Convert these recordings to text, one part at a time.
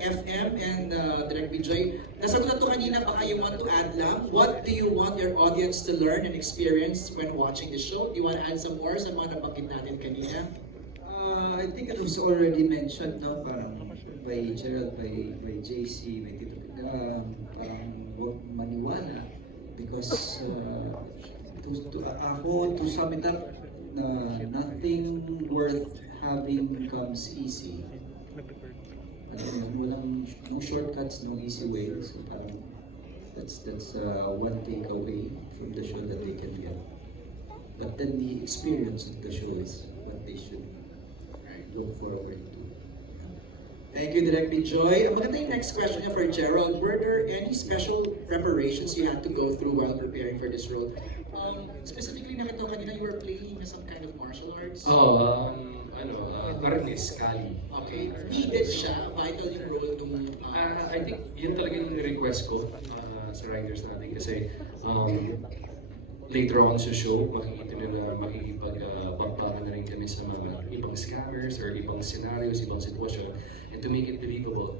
FM and Direct Joy. Nasagot na to kanina, baka you want to add lang. What do you want your audience to learn and experience when watching the show? Do you want to add some more sa mga nabanggit natin kanina? I think it was already mentioned, no? Parang by Gerald, by JC, by Tito, parang huwag maniwala. Because to sum it up, nothing worth having comes easy. No shortcuts, no easy way. So parang that's one takeaway from the show that they can get. But then the experience of the show is what they should look forward to. Thank you, Direct Joy. Maganda yung next question niya for Gerald. Were there any special preparations you had to go through while preparing for this role? Specifically, nakita ko kanina you were playing some kind of martial arts. Arnis, Kali. Okay. Needed siya, vital yung role nung... I think yun talaga yung request ko sa writers natin kasi later on sa show, makikita nila makikipag-bakbakan na rin kami sa mga ibang scammers or ibang scenarios, ibang sitwasyon. And to make it believable,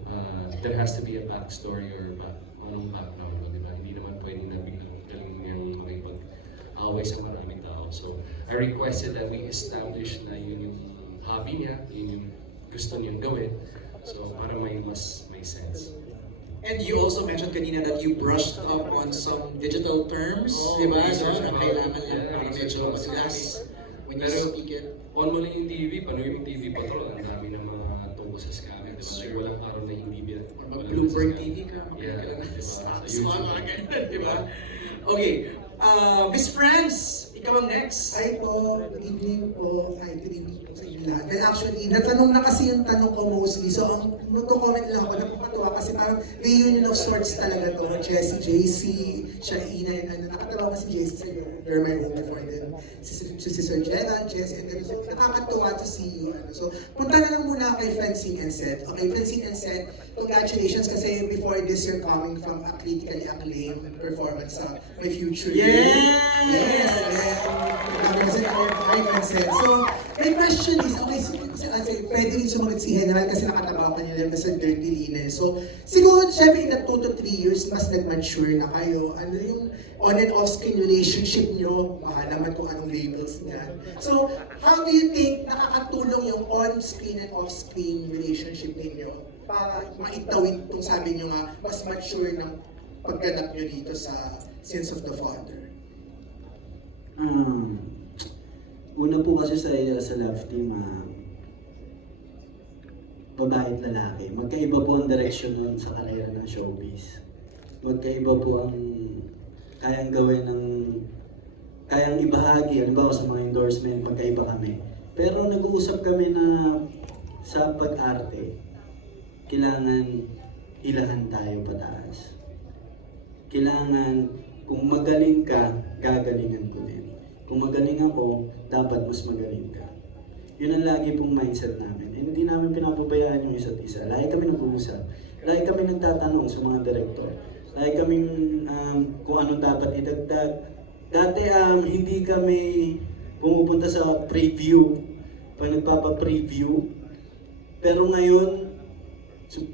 there has to be a backstory or background, di ba? Hindi naman pwedeng na biglang galing niyang makipag-away sa maraming tao. So, I requested that we establish na yun yung hobby niya, yun yung gusto niyang gawin. So, para may sense. And you also mentioned kanina that you brushed up on some digital terms, di ba? So, na kailangan lang para medyo madulas when you speak it. On mo lang yung TV, panuwi yung TV Patrol, ang dami ng mga tungkol sa scamming. Diba? Like, walang araw na hindi Or mag-Bloomberg TV ka, Yeah, ka lang diba? stop, Sa YouTube. mga ganun, di ba? Okay, Miss Franz, ikaw ang next. Hi po, good evening po. Hi, good evening po sa inyo lahat. And actually, natanong na kasi yung tanong ko mostly. So, ang magko-comment lang ako, napapatawa kasi parang reunion of sorts talaga to. Jessie, JC, siya, Ina, and ano. Nakatawa kasi JC sa You're My Home before then. Si Sir Gerald, Jessie, and then so, nakakatawa to see you. Ano. So, punta na lang muna kay Francine and Seth. Okay, Francine and Seth, congratulations kasi before this, you're coming from a critically acclaimed performance sa My Future. Yes! So, my question is, okay, kasi pwede rin sumagot si General kasi nakatabaw ka niya sa Dirty Linen. So, siguro, syempre, in the 2 to 3 years, mas nag-mature na kayo. Ano yung on and off-screen relationship nyo? Naman kung anong labels niya. So, how do you think nakakatulong yung on-screen and off-screen relationship ninyo para maitawid itong sabi nyo nga, mas mature ng pagganap nyo dito sa Sins of the Father? Una po kasi sa love team, babae at lalaki. Magkaiba po ang direction nun sa karera ng showbiz. Magkaiba po ang kayang gawin kayang ibahagi. Halimbawa sa mga endorsement, magkaiba kami. Pero nag-uusap kami na sa pag-arte, kailangan ilahan tayo pataas. Kailangan, kung magaling ka, gagalingan ko din. Kung magaling ako, dapat mas magaling ka. Yun ang lagi pong mindset namin. And hindi namin pinapabayaan yung isa't isa. Lagi kami nag-uusap. Lagi kami nagtatanong sa mga direktor. Lagi kami kung ano dapat idagdag. Dati hindi kami pumupunta sa preview. Pag nagpapa-preview. Pero ngayon,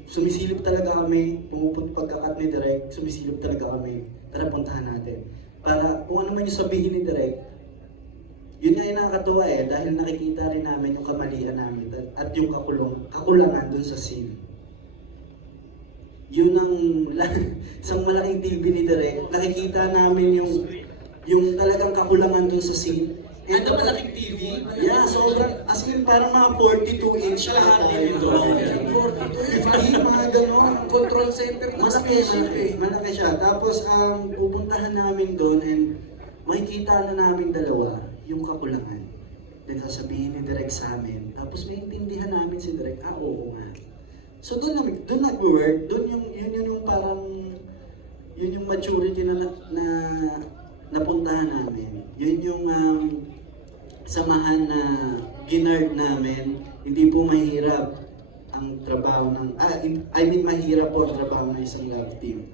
sumisilip talaga kami. Pumupunta pagkakat ni Direk, sumisilip talaga kami. Tara, puntahan natin. Para kung ano man yung sabihin ni Direk, yun nga yung nakakatuwa dahil nakikita rin namin yung kamalian namin at yung kakulangan dun sa scene. Yun ang isang malaking TV ni Direk, nakikita namin yung talagang kakulangan dun sa scene. And the malaking TV? Yeah, sobrang, as in parang mga 42-inch lahat ito. 50, mga gano'n. Control center. Malaki siya. Tapos pupuntahan namin doon and makikita na namin dalawa yung kakulangan. Then sasabihin ni Direk sa amin. Tapos maintindihan namin si Direk, oo nga. So doon nag-work, yun yung parang, yun yung maturity na napuntahan namin. Yun yung samahan na ginard namin. Hindi po mahirap ang trabaho mahirap po ang trabaho ng isang love team.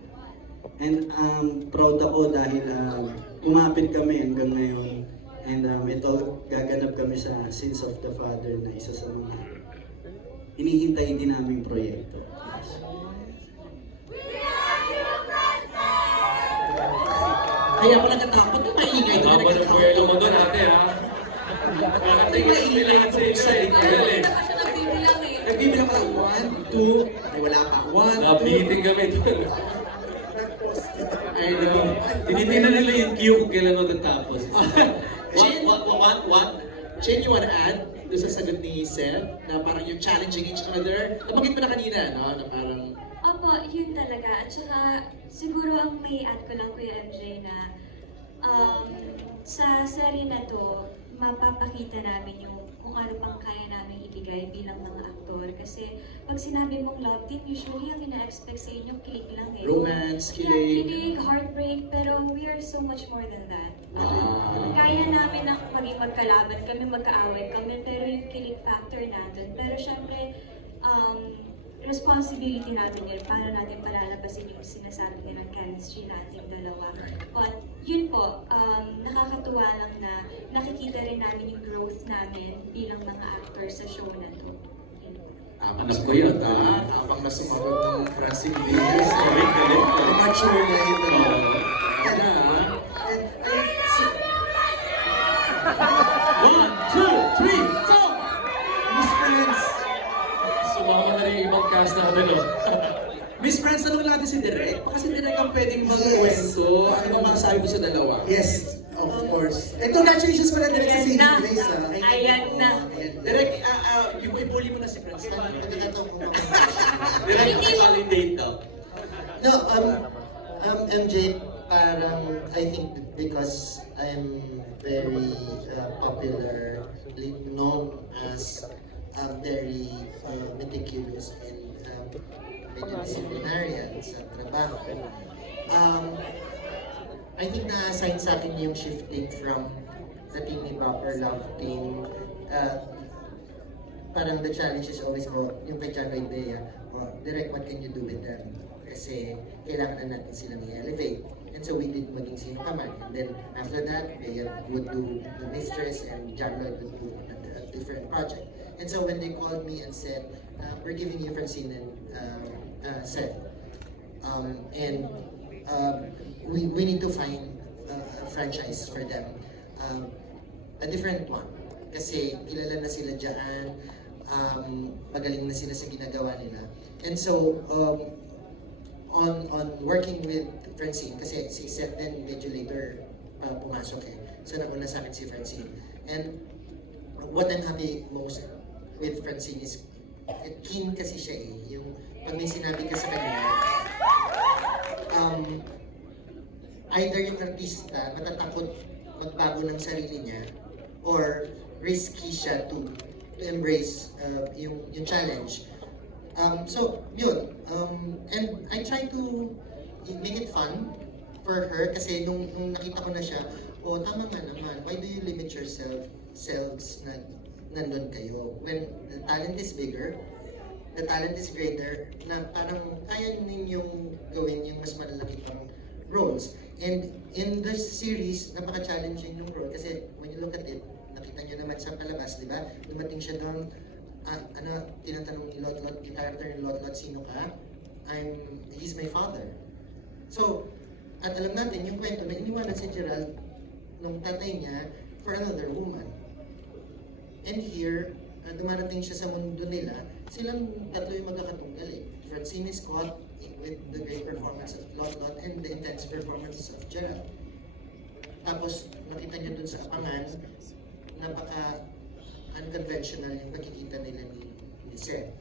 And proud ako dahil kumapit kami hanggang ngayon. And ito, gaganap kami sa Sins of the Father na isa sa mga hinihintay din naming proyekto. Yes. Kaya pala natakot na maingay doon. Haba ng buwelo mo doon, ate, ha? Tingnan nila sa excited. Nagbibilang ka, 1, 2, ay wala pa. 1, 2. Nabiting kami doon. I know. Tinitingnan nila yung queue kung kailan matatapos. Chin, Chin, you wanna add doon sa sagot ni Seth na parang yung challenging each other? Nabanggit mo na kanina, no? Na parang, Opo, yun talaga. At saka, siguro ang may add ko lang, Kuya MJ, na sa serye na to, mapapakita namin yung kung ano pang kaya namin ibigay bilang mga aktor. Kasi pag sinabi mong love team, usually yung ina-expect sa inyo, kilig lang eh. romance, Yeah, kilig. kilig, heartbreak, pero we are so much more than that. Ah. Kaya namin na maging magkalaban kami, magkaaway kami, pero yung kilig factor natin. Pero syempre, responsibility natin yun para natin palalabasin yung sinasabi nilang chemistry natin dalawa. But yun po, nakakatuwa lang na nakikita rin namin yung growth namin bilang mga actor sa show na to. Yun po. Anak ko yun, ha? Habang nasumagot ng Francine Villas. Galing. Mature na ito. Yan na, ha? And, One, two, three, go! Miss Friends, Sumama na rin yung ibang cast na ano. Miss Friends, tanong natin si Direk. Kasi Direk ang pwedeng magkwento. Ano ba masasabi mo sa dalawa? yes, of course. And congratulations pala din sa Ayan Saving na. Grace, ha? Ayan na. Direk, i-bully mo na si Friends. Direct validate daw. No, MJ, parang, I think because I'm very popularly known as very meticulous and medyo disciplinarian sa trabaho. I think na-assign sa akin yung shifting from the team ni Bob or Love team. Parang the challenge is always yung kay Chano Idea, direct what can you do with them? Kasi kailangan na natin silang i-elevate. And so we did Maging Sino Ka Man. And then after that, Bea would do The Mistress and John Lloyd would do a different project. And so when they called me and said, we're giving you Francine and Seth. And we need to find a franchise for them. A different one. Kasi kilala na sila dyan, magaling na sila sa ginagawa nila. And so, on working with Francine, kasi si Seth din medyo later pumasok eh. So nauna sa akin si Francine. And what I'm happy most with Francine is keen kasi siya eh. Yung pag may sinabi ka sa kanya, either yung artista matatakot magbago ng sarili niya or risky siya to embrace yung challenge. So, yun. And I try to make it fun for her kasi nung nakita ko na siya, tama nga naman, why do you limit yourselves na nandun kayo? When the talent is bigger, the talent is greater, na parang kaya ninyong gawin yung mas malalaki pang roles. And in the series, napaka-challenging yung role kasi when you look at it, nakita nyo naman sa palabas, di ba? Dumating siya doon, tinatanong ni Lotlot, yung character ni Lotlot, sino ka? He's my father. So, at alam natin, yung kwento na iniwanan si Gerald nung tatay niya for another woman. And here, dumarating siya sa mundo nila, silang tatlo yung magkakatunggal eh. Francine is caught with the great performance of Lotlot and the intense performance of Gerald. Tapos, nakita niyo dun sa Apangan, napaka unconventional yung nakikita nila ni Seth.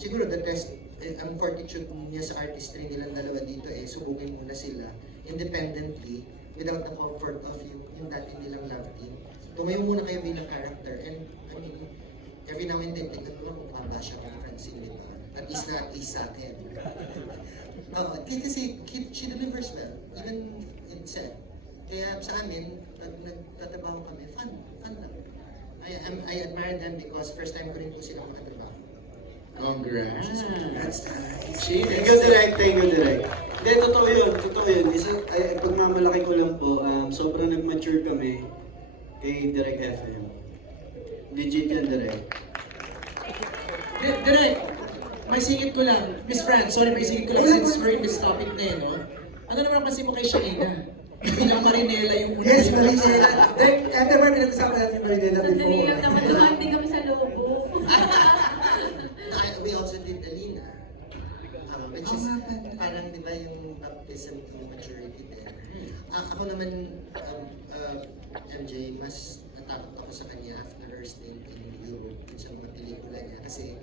Siguro the test, ang fortitude niya sa artistry nilang dalawa dito subukin muna sila independently without the comfort of yung dati nilang love team. Tumayo muna kayo bilang character and I mean, every now and then, tignan mo kung mababa siya kung Francine nito. At least na at least sa akin. Kasi she delivers well, even in Seth. Kaya sa amin, pag nagtatrabaho kami, fun lang. I admire them because first time ko rin po silang makatrabaho. Congrats. that's nice. Thank you, Direk. Thank you, Direk. Hindi, totoo yun. Totoo yun. Pagmamalaki ko lang po, sobrang nag-mature kami kay Direk FM. Legit yan, Direk. Direk, may singit ko lang. Miss Fran, sorry, may singit ko lang since we're in this topic na yun, no? Ano naman pansin mo kay Shaina? Bilang Marinela yung una. Yes, Marinela. Then, ever pinag-usapan natin yung Marinela Sandali lang before. naman, dumaan din kami sa Lobo. We also did Alina, which is Ah, pala. parang di ba yung baptism to maturity din. Ako naman, MJ, mas natakot ako sa kanya after her stint in Europe dun sa mga pelikula niya. Kasi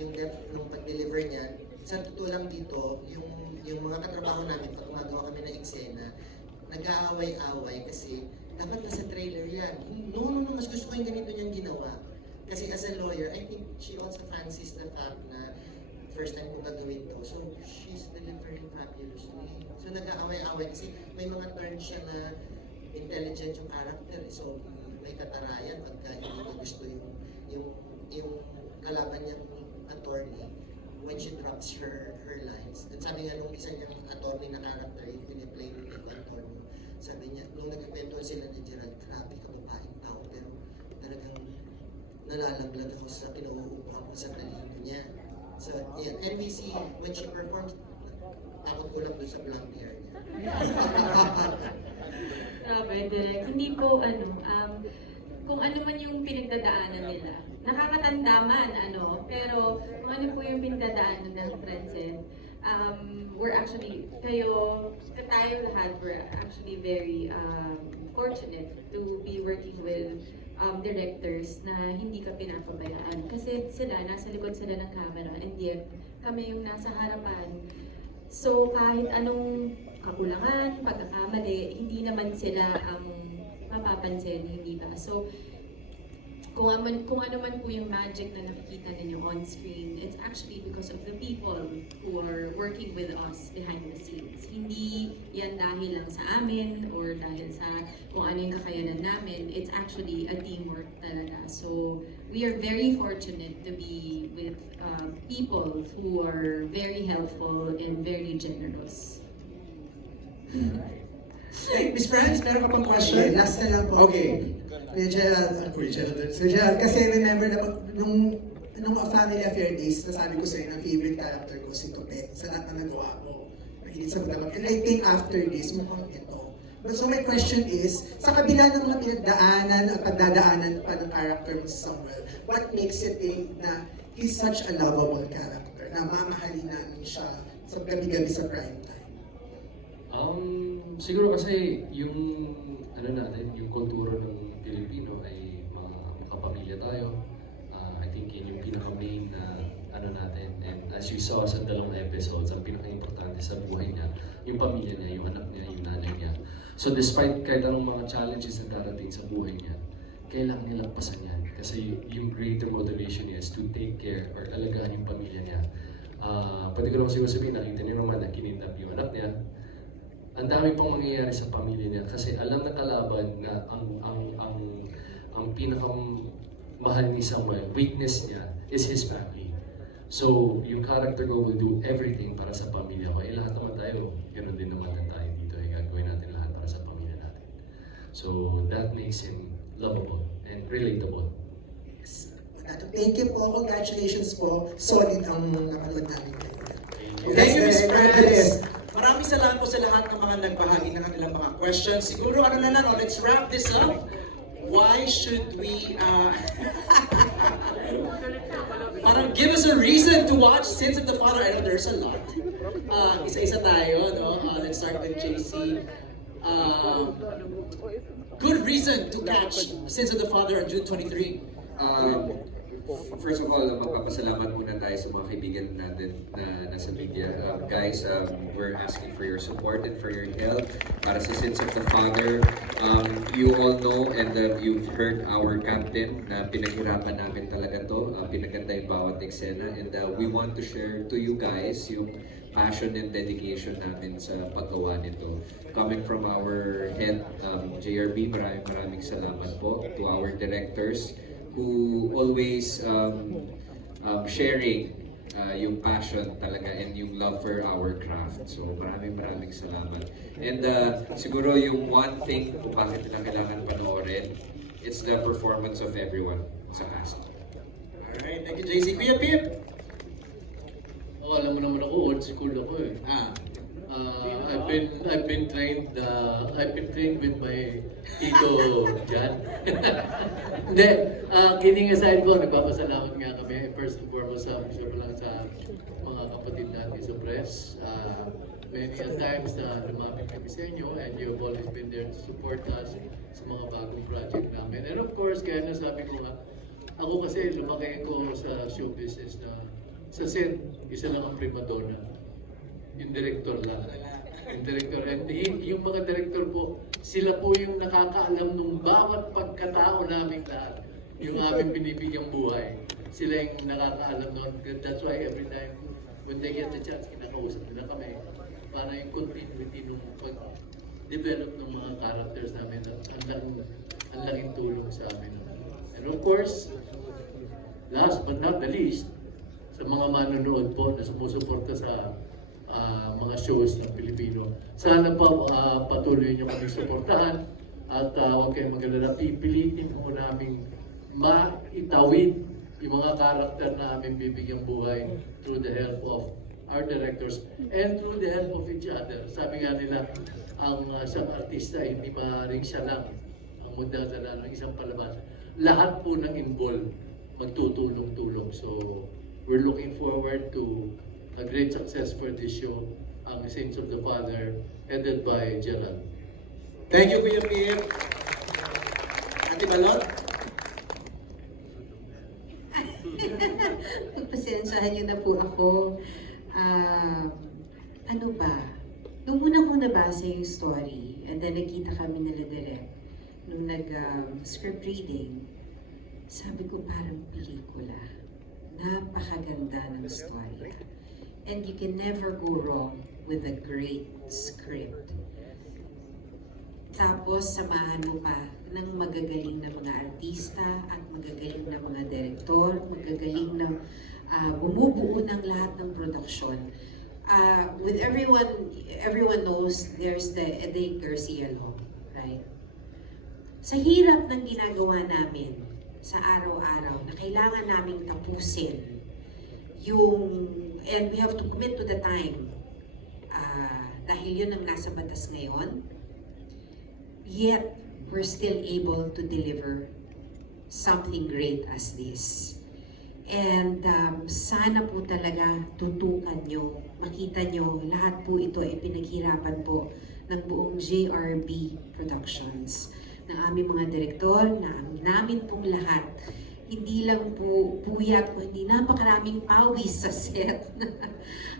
yung depth nung pag-deliver niya, sa totoo lang dito, yung mga katrabaho namin, pag gumagawa kami ng eksena, nag-aaway-away kasi dapat nasa trailer yan. No, mas gusto ko yung ganito niyang ginawa. Kasi as a lawyer, I think she also fancies the fact na first time ko gagawin to. So, she's delivering fabulously. So, nag-aaway-aaway kasi may mga turns siya na intelligent yung character. So, may katarayan pagka hindi niya gusto yung kalaban niyang attorney when she drops her lines. And sabi nga nung isa niyang attorney na character, yung piniplay ni Nico Antonio, sabi niya, nung nagkikwentuhan sila ni Gerald, grabe ka babaeng tao, pero talagang nalalaglag ako sa pinauupuan ko sa talino niya. So, yeah, and we see when she performs, takot ko lang doon sa blonde hair niya. Grabe, direct. Hindi po, kung ano man yung pinagdadaanan nila. Nakakatanda man, pero kung ano po yung pinagdadaanan ng Francine, we're actually, tayo lahat, we're actually very fortunate to be working with directors na hindi ka pinapabayaan. Kasi sila, nasa likod sila ng camera, and yet kami yung nasa harapan. So kahit anong kakulangan, pagkakamali, hindi naman sila ang mapapansin, hindi ba? So kung ano man po yung magic na nakikita ninyo on screen, it's actually because of the people who are working with us behind the scenes. Hindi yan dahil lang sa amin or dahil sa kung ano yung kakayanan namin. It's actually a teamwork talaga. So we are very fortunate to be with people who are very helpful and very generous. Hey, Miss Franz, meron ka pang Okay, question? last na lang po. Okay. Kuya Gerald, kasi remember na nung A Family Affair Days, nasabi ko sa'yo na favorite character ko si Topet sa lahat na nagawa mo. Mahilig sa matabang. And I think after this, mukhang ito. But so my question is, sa kabila ng mga pinagdaanan at pagdadaanan pa ng character mo sa Samuel, what makes it think na he's such a lovable character, na mamahalin namin siya sa gabi-gabi sa prime time? Siguro kasi yung yung kultura ng Pilipino ay mga kapamilya tayo. I think yun yung pinaka-main na natin. And as you saw sa dalawang episodes, ang pinaka-importante sa buhay niya, yung pamilya niya, yung anak niya, yung nanay niya. So despite kahit anong mga challenges na darating sa buhay niya, kailangan niya lagpasan yan. Kasi yung greater motivation niya is to take care or alagaan yung pamilya niya. Pwede ko lang siguro sabihin, nakita niyo naman na kinidnap yung anak niya. Ang dami pang mangyayari sa pamilya niya kasi alam na kalaban na ang pinakamahal ni Samuel, weakness niya is his family. So, yung character ko will do everything para sa pamilya ko. Lahat naman tayo, ganoon din naman tayo dito. Gagawin natin lahat para sa pamilya natin. So, that makes him lovable and relatable. Yes. Thank you po. Congratulations po. Solid ang napanood namin ngayon. Thank you, Miss Franz. Franz. Maraming salamat po sa lahat ng mga nagbahagi ng kanilang mga questions. Siguro let's wrap this up. Why should we, parang give us a reason to watch Sins of the Father. I know there's a lot. Isa-isa tayo, no? Let's start with JC. Good reason to catch Sins of the Father on June 23. First of all, magpapasalamat muna tayo sa mga kaibigan natin na nasa media. Guys, we're asking for your support and for your help para sa Sins of the Father. You all know and you've heard our captain na pinaghirapan namin talaga to. Pinaganda yung bawat eksena and we want to share to you guys yung passion and dedication namin sa paggawa nito. Coming from our head, JRB, maraming salamat po to our directors who always sharing yung passion talaga and yung love for our craft. So maraming salamat. And siguro yung one thing kung bakit nila kailangan panoorin, it's the performance of everyone sa cast. Alright, thank you JC. Kuya Pip! Alam mo naman ako, old school ako eh. I've been trained with my Tito Jan. Hindi, kidding aside po, nagpapasalamat nga kami first and foremost sa mga kapatid natin sa press. Many a times na lumapit kami sa inyo and you've always been there to support us sa mga bagong project namin. And of course, kaya nasabi ko nga, ako kasi lumaki ko sa show business na sa set, isa lang ang prima donna. Yung director lang. Yung director. And yung mga director po, sila po yung nakakaalam ng bawat pagkatao namin lahat. Yung aming binibigyang buhay. Sila yung nakakaalam nun. That's why every time when they get the chance, kinakausap nila kami. Para yung continuity nung pag-develop ng mga characters namin. Ang laking tulong sa amin. And of course, last but not the least, sa mga manonood po na sumusuporta sa mga shows ng Pilipino. Sana pa patuloy nyo kami suportahan at huwag kayong mag-alala. Pipilitin po namin maitawid yung mga karakter na aming bibigyang buhay through the help of our directors and through the help of each other. Sabi nga nila, ang isang artista hindi maaaring siya lang ang magdadala ng isang palabas. Lahat po ng involved magtutulong-tulong. So, we're looking forward to a great success for this show, ang Saints of the Father, headed by Gerald. Thank you, Kuya Pierre. Ate Balot? Pagpasensyahan niyo na po ako. Ano ba? Nung unang nabasa yung story, and then nakita kami nila direct, nung nag-script reading, sabi ko parang pelikula. Napakaganda ng story. And you can never go wrong with a great script. Tapos, samahan mo pa ng magagaling na mga artista at magagaling na mga direktor, magagaling na bumubuo ng lahat ng production. With everyone knows there's the Eddie Garcia law, right? Sa hirap ng ginagawa namin sa araw-araw na kailangan naming tapusin and we have to commit to the time dahil yun ang nasa batas ngayon, yet we're still able to deliver something great as this. And sana po talaga tutukan nyo, makita nyo, lahat po ito ay pinaghirapan po ng buong JRB Productions, ng aming mga direktor, namin pong lahat. Hindi lang po puyat, kundi napakaraming pawis sa set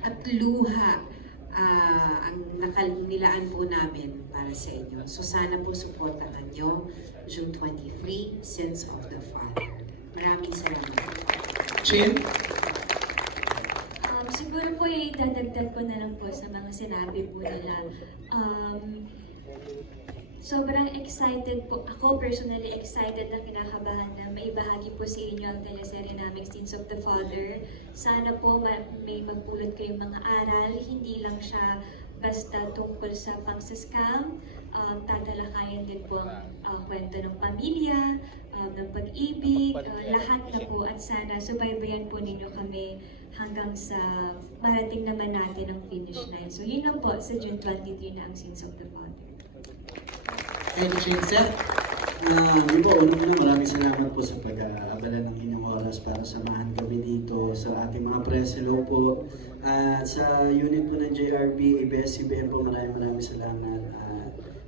at luha ang nilaan po namin para sa inyo. So sana po supportahan nyo June 23, Sins of the Father. Maraming salamat. Chin? Siguro po idadagdag ko na lang po sa mga sinabi po nila. Sobrang excited po, ako personally excited na kinakabahan na maibahagi po sa inyo ang teleserye naming Sins of the Father. Sana po may magpulot kayong mga aral, hindi lang siya basta tungkol sa pang-scam, tatalakayan din po ang kwento ng pamilya, ng pag-ibig, lahat na po at sana subaybayan po ninyo kami hanggang sa marating naman natin ang finish line. So yun lang po, sa June 23 na ang Sins of the Father. Thank you, Chin. Seth? Yun po, unang-una maraming salamat po sa pag-aabala ng inyong oras para samahan kami dito sa ating mga press. Hello po. At sa unit po ng JRB, ABS-CBN po, maraming salamat.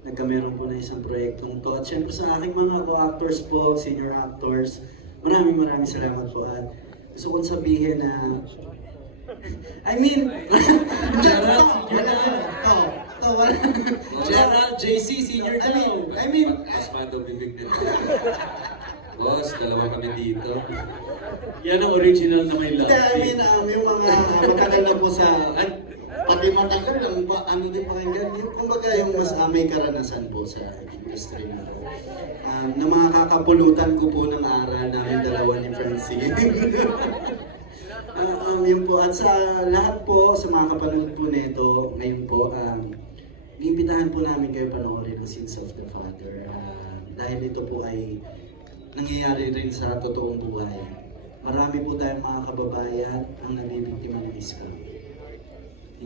Nagkameron po na isang proyektong to. At syempre sa aking mga co-actors po, senior actors, maraming salamat po. At gusto kong sabihin na, Gerald, Gerald, JC, senior daw. Asmado bibig nito. Boss, dalawa kami dito. Yan ang original na may love. yung mga matagal na po sa, pati matagal lang, din pakinggan. Kumbaga yung mas may karanasan po sa industry na na mga kakapulutan ko po ng aral namin dalawa ni Francine. Yun po, at sa lahat po, sa mga kapanood po nito, ngayon po, iimbitahan po namin kayo panoorin ang Sins of the Father. Dahil ito po ay nangyayari rin sa totoong buhay. Marami po tayong mga kababayan ang nabibiktima ng scam.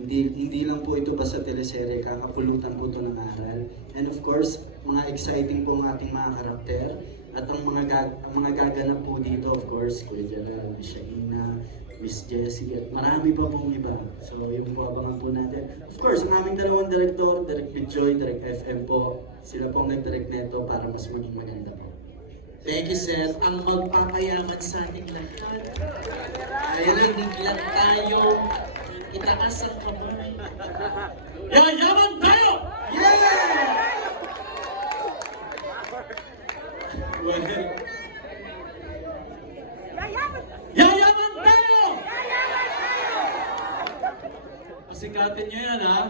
Hindi lang po ito basta teleserye, kakapulutan po ito ng aral. And of course, mga exciting po ang ating mga karakter. At ang mga gaganap po dito, of course, Kuya Gerald, Miss Shaina, Miss Jessie, at marami pa pong iba. So, yun po abangan po natin. Of course, ang aming dalawang director, Direk Joy, Direk FM po, sila po ang nag-direct neto para mas maging maganda po. Thank you, Seth. Ang magpapayaman sa ating lahat. Narinig lang tayo. Itaas ang kamay. Yayaman tayo! Yeah! Well, yayaman tayo! Pasikatin nyo yan, ha?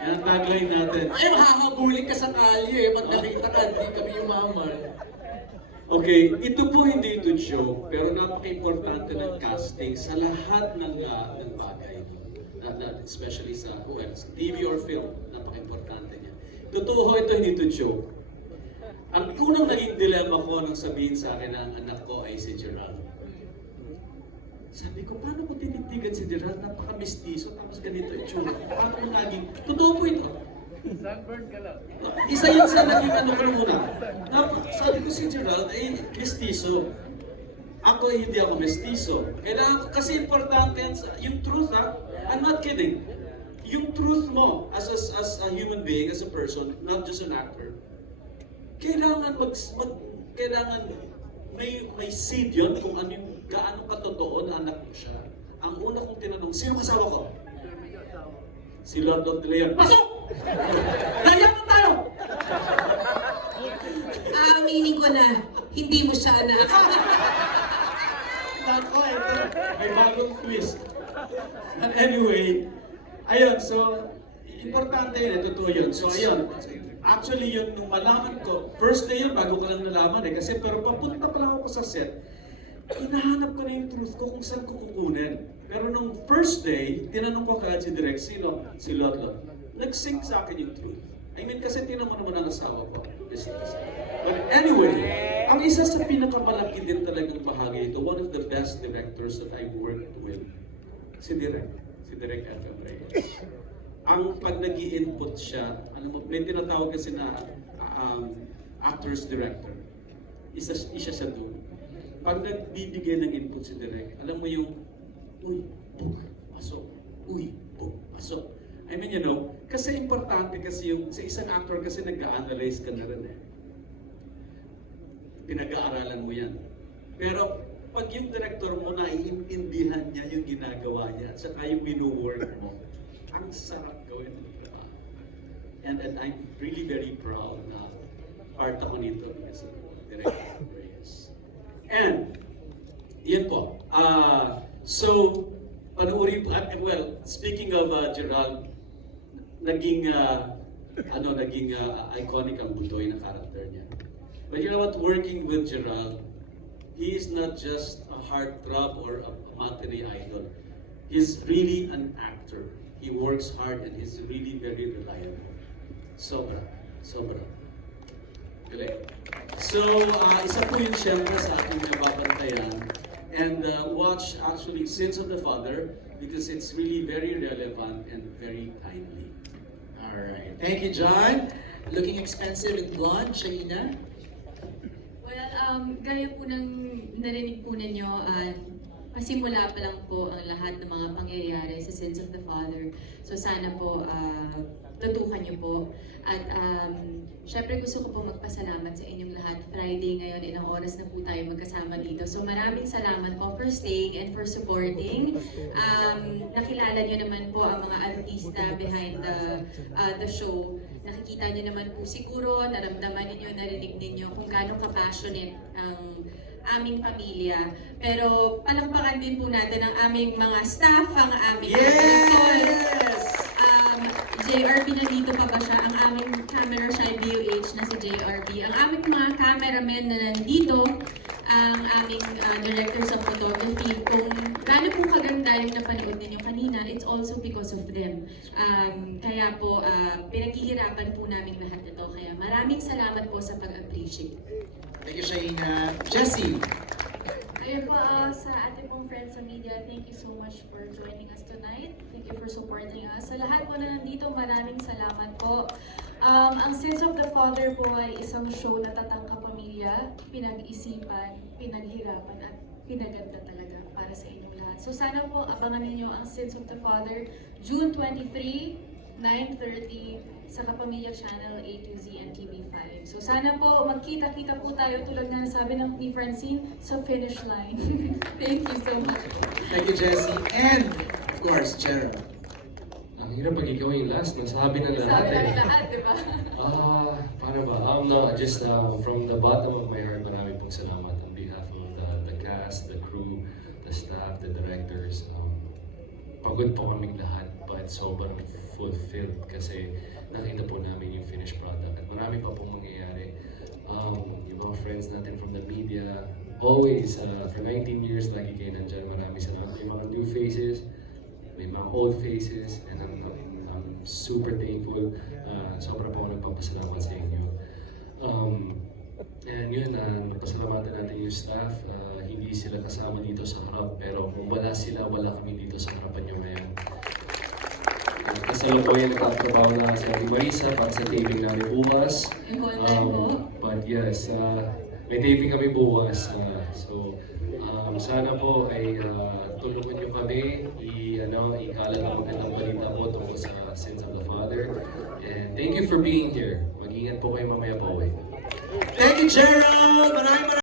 Yan ang tagline natin. Ay, mahahabulin ka sa kalye. Pag nakita ka, hindi kami umaman. Okay, ito po hindi ito joke, pero napaka-importante ng casting sa lahat ng bagay. Especially sa TV or film, napaka-importante niya. Totoo ito, hindi ito joke. Ang unang naging dilemma ko nung sabihin sa akin na ang anak ko ay si Gerald. Sabi ko, paano ko tinitigan si Gerald? Napaka-mistiso, tapos ganito yung tsura. Paano ko naging... Totoo po ito. Isa yun sa naging ano ko muna. Sabi ko si Gerald ay mestizo. Ako hindi ako mestizo. Kailangan, kasi importante yan, yung truth ha. I'm not kidding. Yung truth mo as a human being, as a person, not just an actor. Kailangan kailangan may seed yun kung ano yung gaano katotoo na anak mo siya. Ang una kong tinanong, sino kasawa ko? Si Lord of the Leon. Pasok! Nayaman tayo! Aminin ko na, hindi mo siya anak. Nako, ito. May bagong twist. And anyway, ayun, so, importante yun, totoo yun. So, ayun. Actually, yun, nung malaman ko, first day yun, bago ko lang nalaman eh. Kasi, pero papunta pa lang ako sa set, hinahanap ko na yung truth ko kung saan ko kukunin. Pero nung first day, tinanong ko kagad si Direk, sino? Si Lotlot. Nag-sync sa akin yung truth. I mean, kasi tinan mo naman ang asawa ko. But anyway, ang isa sa pinakamalaki din talagang bahagi ito, one of the best directors that I've worked with, si Direk FM Reyes. Ang pag nag-i-input siya, alam mo, may tinatawag kasi na actors director. Isa siya doon. Pag nagbibigay ng input si Direk, alam mo yung, uy, buk, pasok. Uy, buk, pasok. I mean, you know, kasi importante kasi yung, sa isang actor kasi nag-a-analyze ka na rin eh. Pinag-aaralan mo yan. Pero, pag yung director mo, naiintindihan niya yung ginagawa niya, at saka yung binu-work mo, ang sarap gawin ng trabaho. And I'm really very proud na part ako nito kasi Direk Reyes. And, yun po. So, panuuri po, well, speaking of Gerald, naging iconic ang Budoy na character niya. But you know what, working with Gerald, he is not just a heartthrob or a matinee idol. He's really an actor. He works hard and he's really very reliable. Sobra. Galing. So, isa po yun siyempre sa aking nababantayan. And watch actually Sins of the Father because it's really very relevant and very timely. Alright. Thank you, John. Looking expensive and blonde, Shaina. Well, gaya po ng narinig po ninyo, pasimula pa lang po ang lahat ng mga pangyayari sa Sins of the Father. So sana po tutukan niyo po. At syempre gusto ko po magpasalamat sa inyong lahat. Friday ngayon, ilang oras na po tayo magkasama dito. So maraming salamat po for staying and for supporting. Nakilala niyo naman po ang mga artista behind the show. Nakikita niyo naman po siguro, naramdaman ninyo, narinig ninyo kung gaano ka-passionate ang aming pamilya. Pero palakpakan din po natin ang aming mga staff, ang aming JRB, nandito pa ba siya? Ang aming camera shy BUH na si JRB. Ang aming mga cameramen na nandito, ang aming directors of photography. Kung gaano po kaganda yung napanood ninyo kanina, it's also because of them. Kaya po, pinaghihirapan po namin lahat ito. Kaya maraming salamat po sa pag-appreciate. Thank you, Shaina. Jessie. Ayun po, sa ating pong friends sa media, thank you so much for joining us tonight. Thank you for supporting us. Sa lahat po na nandito, maraming salamat po. Ang Sins of the Father po ay isang show na tatangka pamilya, pinag-isipan, pinaghirapan at pinaganda talaga para sa inyong lahat. So sana po abangan ninyo ang Sins of the Father, June 23, 9:30 sa Kapamilya Channel A to Z and TV5. So sana po magkita-kita po tayo tulad na nasabi ng ni Francine sa finish line. Thank you so much. Thank you, Jessie. And, of course, Gerald. Ang hirap pag ikaw yung last, nasabi na lahat Sabi eh. lang lahat, di ba? Paano ba? No, just from the bottom of my heart, marami pong salamat on behalf of the cast, the crew, the staff, the directors. Pagod po kaming lahat, but sobrang fulfilled kasi nakita po namin yung finished product. At marami pa pong mangyayari. Yung mga friends natin from the media, always, for 19 years, lagi kayo nandyan. Marami salamat. May mga new faces, may mga old faces, and I'm super thankful. Sobra po ako nagpapasalamat sa inyo. And yun, napasalamatan natin yung staff. Hindi sila kasama dito sa harap, pero kung wala sila, wala kami dito sa harapan nyo ngayon. Kasalukuyan nagtatrabaho na si Ate Marisa para sa taping namin bukas. But yes, may taping kami bukas. Sana po ay tulungan nyo kami ikalat ang magandang balita po tungkol sa Sins of the Father. And thank you for being here. Mag-ingat po kayo mamaya po. Thank you, Gerald! Maraming